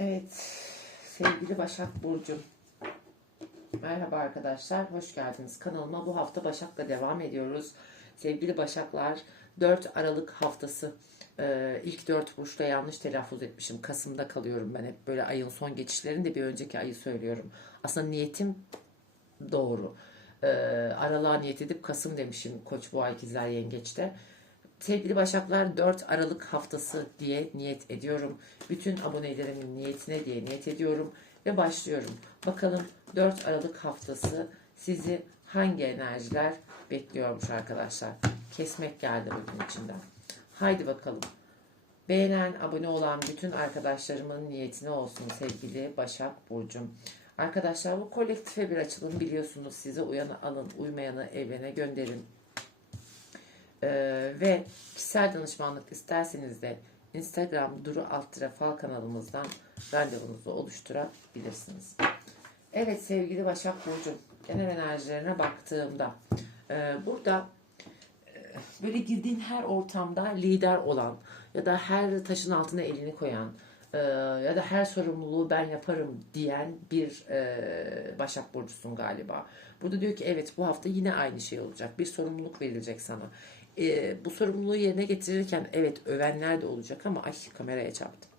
Evet, sevgili Başak Burcu. Merhaba arkadaşlar, hoş geldiniz kanalıma. Bu hafta Başak'la devam ediyoruz. Sevgili Başaklar, 4 Aralık haftası. Ee, ilk 4 burçta yanlış telaffuz etmişim. Kasım'da kalıyorum ben hep böyle ayın son geçişlerinde bir önceki ayı söylüyorum. Aslında niyetim doğru. Ee, Aralığa niyet edip Kasım demişim Koç boğa ikizler yengeçte. Sevgili Başaklar 4 Aralık haftası diye niyet ediyorum. Bütün abonelerimin niyetine diye niyet ediyorum ve başlıyorum. Bakalım 4 Aralık haftası sizi hangi enerjiler bekliyormuş arkadaşlar. Kesmek geldi bugün içinden. Haydi bakalım. Beğenen, abone olan bütün arkadaşlarımın niyetine olsun sevgili Başak Burcum. Arkadaşlar bu kolektife bir açılım biliyorsunuz. Size uyanı alın, uymayanı evrene gönderin. Ee, ve kişisel danışmanlık isterseniz de Instagram Duru Altıra Fal kanalımızdan randevunuzu oluşturabilirsiniz. Evet sevgili Başak Burcu, genel enerjilerine baktığımda e, burada e, böyle girdiğin her ortamda lider olan ya da her taşın altına elini koyan e, ya da her sorumluluğu ben yaparım diyen bir e, Başak Burcusun galiba. Burada diyor ki evet bu hafta yine aynı şey olacak. Bir sorumluluk verilecek sana. E, bu sorumluluğu yerine getirirken evet övenler de olacak ama ay kameraya çarptım.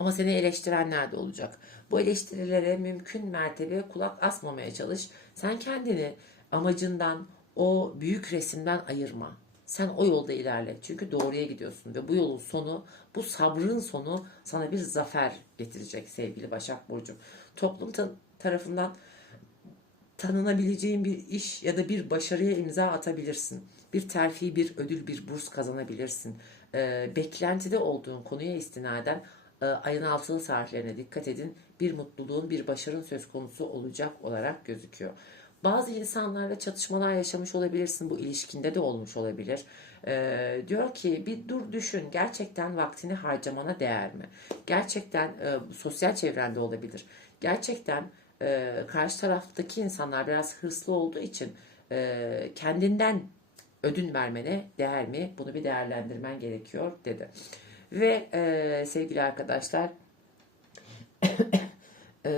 Ama seni eleştirenler de olacak. Bu eleştirilere mümkün mertebe kulak asmamaya çalış. Sen kendini amacından, o büyük resimden ayırma. Sen o yolda ilerle. Çünkü doğruya gidiyorsun ve bu yolun sonu, bu sabrın sonu sana bir zafer getirecek sevgili Başak Burcu. Toplum ta- tarafından tanınabileceğin bir iş ya da bir başarıya imza atabilirsin. Bir terfi, bir ödül, bir burs kazanabilirsin. Ee, beklentide olduğun konuya istinaden e, ayın altılı saatlerine dikkat edin. Bir mutluluğun, bir başarın söz konusu olacak olarak gözüküyor. Bazı insanlarla çatışmalar yaşamış olabilirsin. Bu ilişkinde de olmuş olabilir. Ee, diyor ki bir dur düşün. Gerçekten vaktini harcamana değer mi? Gerçekten e, sosyal çevrende olabilir. Gerçekten e, karşı taraftaki insanlar biraz hırslı olduğu için e, kendinden ödün vermene değer mi? Bunu bir değerlendirmen gerekiyor dedi. Ve e, sevgili arkadaşlar e,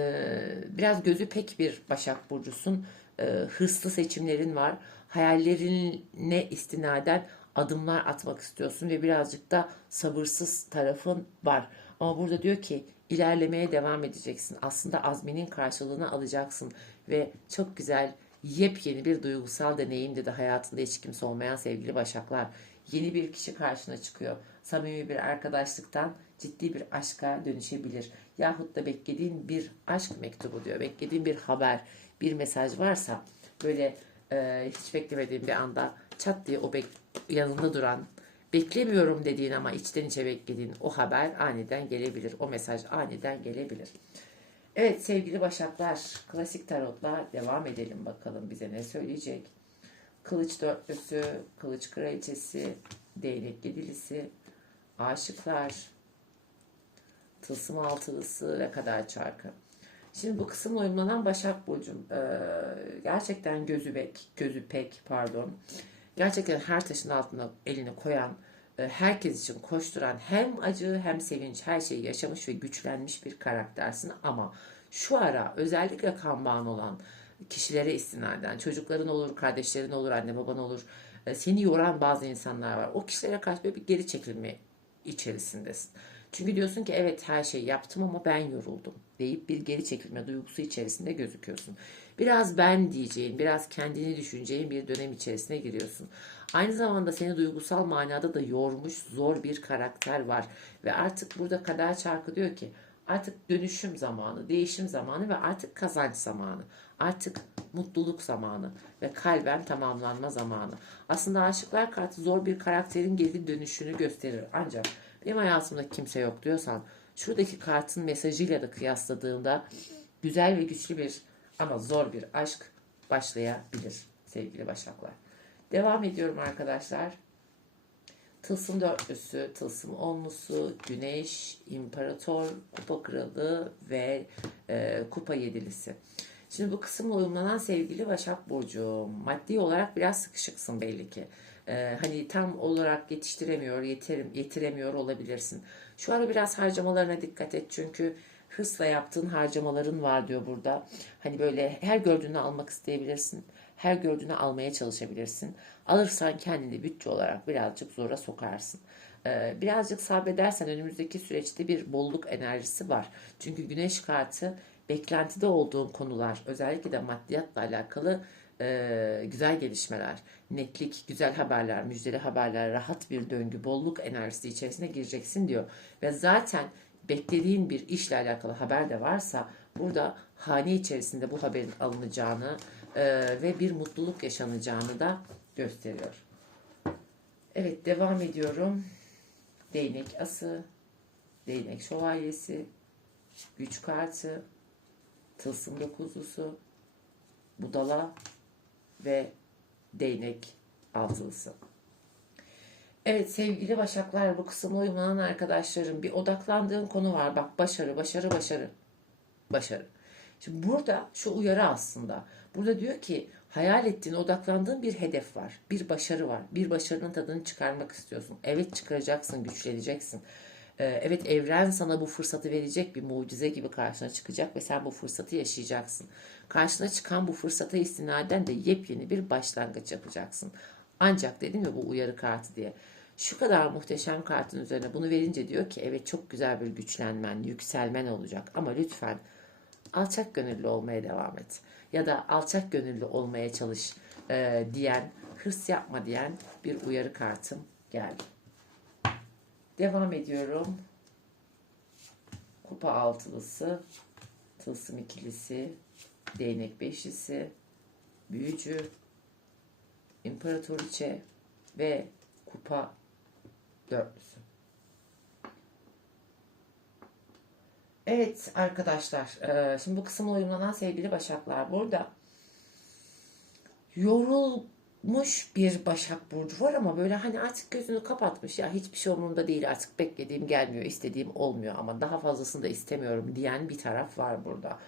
biraz gözü pek bir Başak Burcusun. E, hırslı seçimlerin var. Hayallerine istinaden adımlar atmak istiyorsun ve birazcık da sabırsız tarafın var. Ama burada diyor ki ilerlemeye devam edeceksin. Aslında azminin karşılığını alacaksın ve çok güzel yepyeni bir duygusal deneyimdi de hayatında hiç kimse olmayan sevgili Başaklar. Yeni bir kişi karşına çıkıyor. Samimi bir arkadaşlıktan ciddi bir aşka dönüşebilir. Yahut da beklediğin bir aşk mektubu diyor. Beklediğin bir haber, bir mesaj varsa böyle e, hiç beklemediğin bir anda çat diye o bek yanında duran beklemiyorum dediğin ama içten içe beklediğin o haber aniden gelebilir. O mesaj aniden gelebilir. Evet sevgili Başaklar, klasik tarotla devam edelim bakalım bize ne söyleyecek. Kılıç dörtlüsü, kılıç kraliçesi, değnek yedilisi, aşıklar, tılsım altılısı ve kader çarkı. Şimdi bu kısımla uyumlanan Başak Burcu'm e, gerçekten gözü pek, gözü pek pardon. Gerçekten her taşın altına elini koyan, e, herkes için koşturan hem acı hem sevinç her şeyi yaşamış ve güçlenmiş bir karaktersin ama şu ara özellikle kan bağın olan kişilere istinaden çocukların olur, kardeşlerin olur, anne baban olur e, seni yoran bazı insanlar var. O kişilere karşı bir geri çekilme içerisindesin. Çünkü diyorsun ki evet her şeyi yaptım ama ben yoruldum deyip bir geri çekilme duygusu içerisinde gözüküyorsun. Biraz ben diyeceğin, biraz kendini düşüneceğin bir dönem içerisine giriyorsun. Aynı zamanda seni duygusal manada da yormuş zor bir karakter var. Ve artık burada kader çarkı diyor ki artık dönüşüm zamanı, değişim zamanı ve artık kazanç zamanı. Artık mutluluk zamanı ve kalben tamamlanma zamanı. Aslında aşıklar kartı zor bir karakterin geri dönüşünü gösterir. Ancak benim hayatımda kimse yok diyorsan şuradaki kartın mesajıyla da kıyasladığımda güzel ve güçlü bir ama zor bir aşk başlayabilir sevgili başaklar. Devam ediyorum arkadaşlar. Tılsım dörtlüsü, tılsım onlusu, güneş, imparator, kupa kralı ve e, kupa yedilisi. Şimdi bu kısımla uyumlanan sevgili Başak Burcu. Maddi olarak biraz sıkışıksın belli ki. Ee, hani tam olarak yetiştiremiyor, yeterim, yetiremiyor olabilirsin. Şu ara biraz harcamalarına dikkat et çünkü hırsla yaptığın harcamaların var diyor burada. Hani böyle her gördüğünü almak isteyebilirsin. Her gördüğünü almaya çalışabilirsin. Alırsan kendini bütçe olarak birazcık zora sokarsın. Ee, birazcık sabredersen önümüzdeki süreçte bir bolluk enerjisi var. Çünkü güneş kartı beklentide olduğun konular özellikle de maddiyatla alakalı e, güzel gelişmeler, netlik, güzel haberler, müjdeli haberler, rahat bir döngü, bolluk enerjisi içerisine gireceksin diyor. Ve zaten beklediğin bir işle alakalı haber de varsa burada hane içerisinde bu haberin alınacağını e, ve bir mutluluk yaşanacağını da gösteriyor. Evet devam ediyorum. Değnek ası, değnek şövalyesi, güç kartı, tılsım dokuzlusu, budala ve değnek altılısı. Evet sevgili başaklar bu kısımla uyumlanan arkadaşlarım bir odaklandığın konu var. Bak başarı, başarı, başarı, başarı. Şimdi burada şu uyarı aslında. Burada diyor ki hayal ettiğin, odaklandığın bir hedef var. Bir başarı var. Bir başarının tadını çıkarmak istiyorsun. Evet çıkaracaksın, güçleneceksin. Ee, Evet evren sana bu fırsatı verecek bir mucize gibi karşına çıkacak ve sen bu fırsatı yaşayacaksın. Karşına çıkan bu fırsata istinaden de yepyeni bir başlangıç yapacaksın. Ancak dedim ya bu uyarı kartı diye. Şu kadar muhteşem kartın üzerine bunu verince diyor ki evet çok güzel bir güçlenmen, yükselmen olacak ama lütfen alçak gönüllü olmaya devam et. Ya da alçak gönüllü olmaya çalış e, diyen, hırs yapma diyen bir uyarı kartım geldi. Devam ediyorum. Kupa altılısı, tılsım ikilisi, değnek beşlisi, büyücü, imparatoriçe ve kupa dörtlüsü. Evet arkadaşlar, e, şimdi bu kısımla uyumlanan sevgili başaklar burada yorulmuş bir başak burcu var ama böyle hani artık gözünü kapatmış ya hiçbir şey umurumda değil artık beklediğim gelmiyor istediğim olmuyor ama daha fazlasını da istemiyorum diyen bir taraf var burada.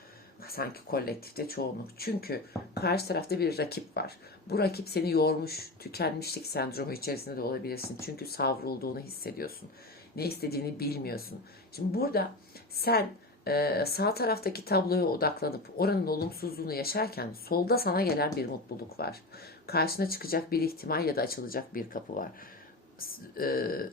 Sanki kolektifte çoğunluk. Çünkü karşı tarafta bir rakip var. Bu rakip seni yormuş, tükenmişlik sendromu içerisinde de olabilirsin. Çünkü savrulduğunu hissediyorsun. Ne istediğini bilmiyorsun. Şimdi burada sen e, sağ taraftaki tabloya odaklanıp oranın olumsuzluğunu yaşarken solda sana gelen bir mutluluk var. Karşına çıkacak bir ihtimal ya da açılacak bir kapı var. E,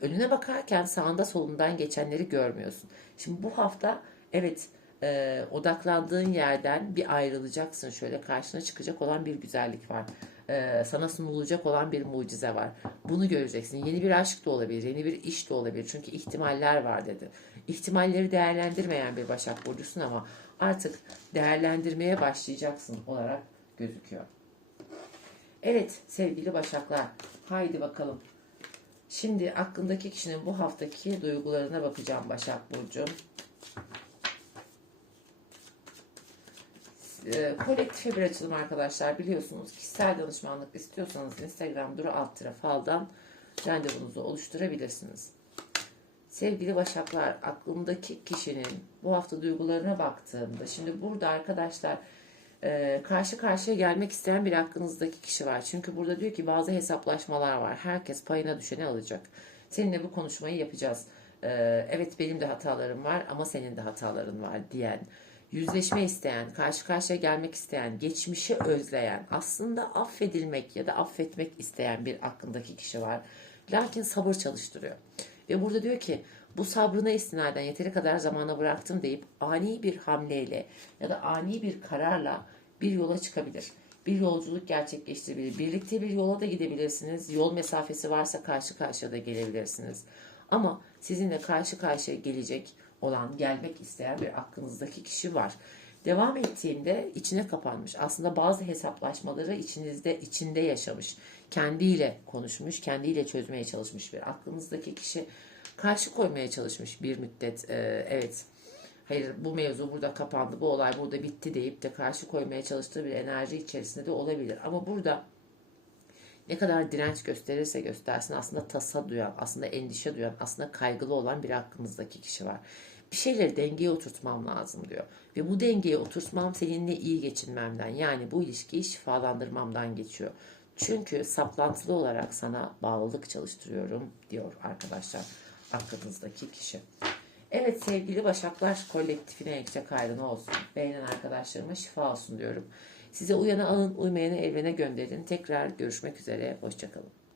önüne bakarken sağında solundan geçenleri görmüyorsun. Şimdi bu hafta evet e, odaklandığın yerden bir ayrılacaksın. Şöyle karşına çıkacak olan bir güzellik var. E, sana sunulacak olan bir mucize var. Bunu göreceksin. Yeni bir aşk da olabilir, yeni bir iş de olabilir. Çünkü ihtimaller var dedi. İhtimalleri değerlendirmeyen bir Başak Burcusun ama artık değerlendirmeye başlayacaksın olarak gözüküyor. Evet sevgili Başaklar, haydi bakalım. Şimdi aklındaki kişinin bu haftaki duygularına bakacağım Başak Burcu. E, kolektife bir açılım arkadaşlar biliyorsunuz. Kişisel danışmanlık istiyorsanız Instagram duru alt tire faldan randevunuzu oluşturabilirsiniz. Sevgili Başaklar aklımdaki kişinin bu hafta duygularına baktığımda şimdi burada arkadaşlar e, karşı karşıya gelmek isteyen bir hakkınızdaki kişi var. Çünkü burada diyor ki bazı hesaplaşmalar var. Herkes payına düşeni alacak. Seninle bu konuşmayı yapacağız. E, evet benim de hatalarım var ama senin de hataların var diyen yüzleşme isteyen, karşı karşıya gelmek isteyen, geçmişi özleyen, aslında affedilmek ya da affetmek isteyen bir aklındaki kişi var. Lakin sabır çalıştırıyor. Ve burada diyor ki bu sabrına istinaden yeteri kadar zamana bıraktım deyip ani bir hamleyle ya da ani bir kararla bir yola çıkabilir. Bir yolculuk gerçekleştirebilir. Birlikte bir yola da gidebilirsiniz. Yol mesafesi varsa karşı karşıya da gelebilirsiniz. Ama sizinle karşı karşıya gelecek olan, gelmek isteyen bir aklınızdaki kişi var. Devam ettiğinde içine kapanmış. Aslında bazı hesaplaşmaları içinizde içinde yaşamış. Kendiyle konuşmuş, kendiyle çözmeye çalışmış bir aklınızdaki kişi karşı koymaya çalışmış bir müddet. Ee, evet. Hayır bu mevzu burada kapandı, bu olay burada bitti deyip de karşı koymaya çalıştığı bir enerji içerisinde de olabilir. Ama burada Ne kadar direnç gösterirse göstersin aslında tasa duyan, aslında endişe duyan, aslında kaygılı olan bir hakkınızdaki kişi var. Bir şeyleri dengeye oturtmam lazım diyor. Ve bu dengeye oturtmam seninle iyi geçinmemden yani bu ilişkiyi şifalandırmamdan geçiyor. Çünkü saplantılı olarak sana bağlılık çalıştırıyorum diyor arkadaşlar aklınızdaki kişi. Evet sevgili Başaklar kolektifine yüksek hayrına olsun. Beğenen arkadaşlarıma şifa olsun diyorum. Size uyanı alın, uymayanı evrene gönderin. Tekrar görüşmek üzere. Hoşçakalın.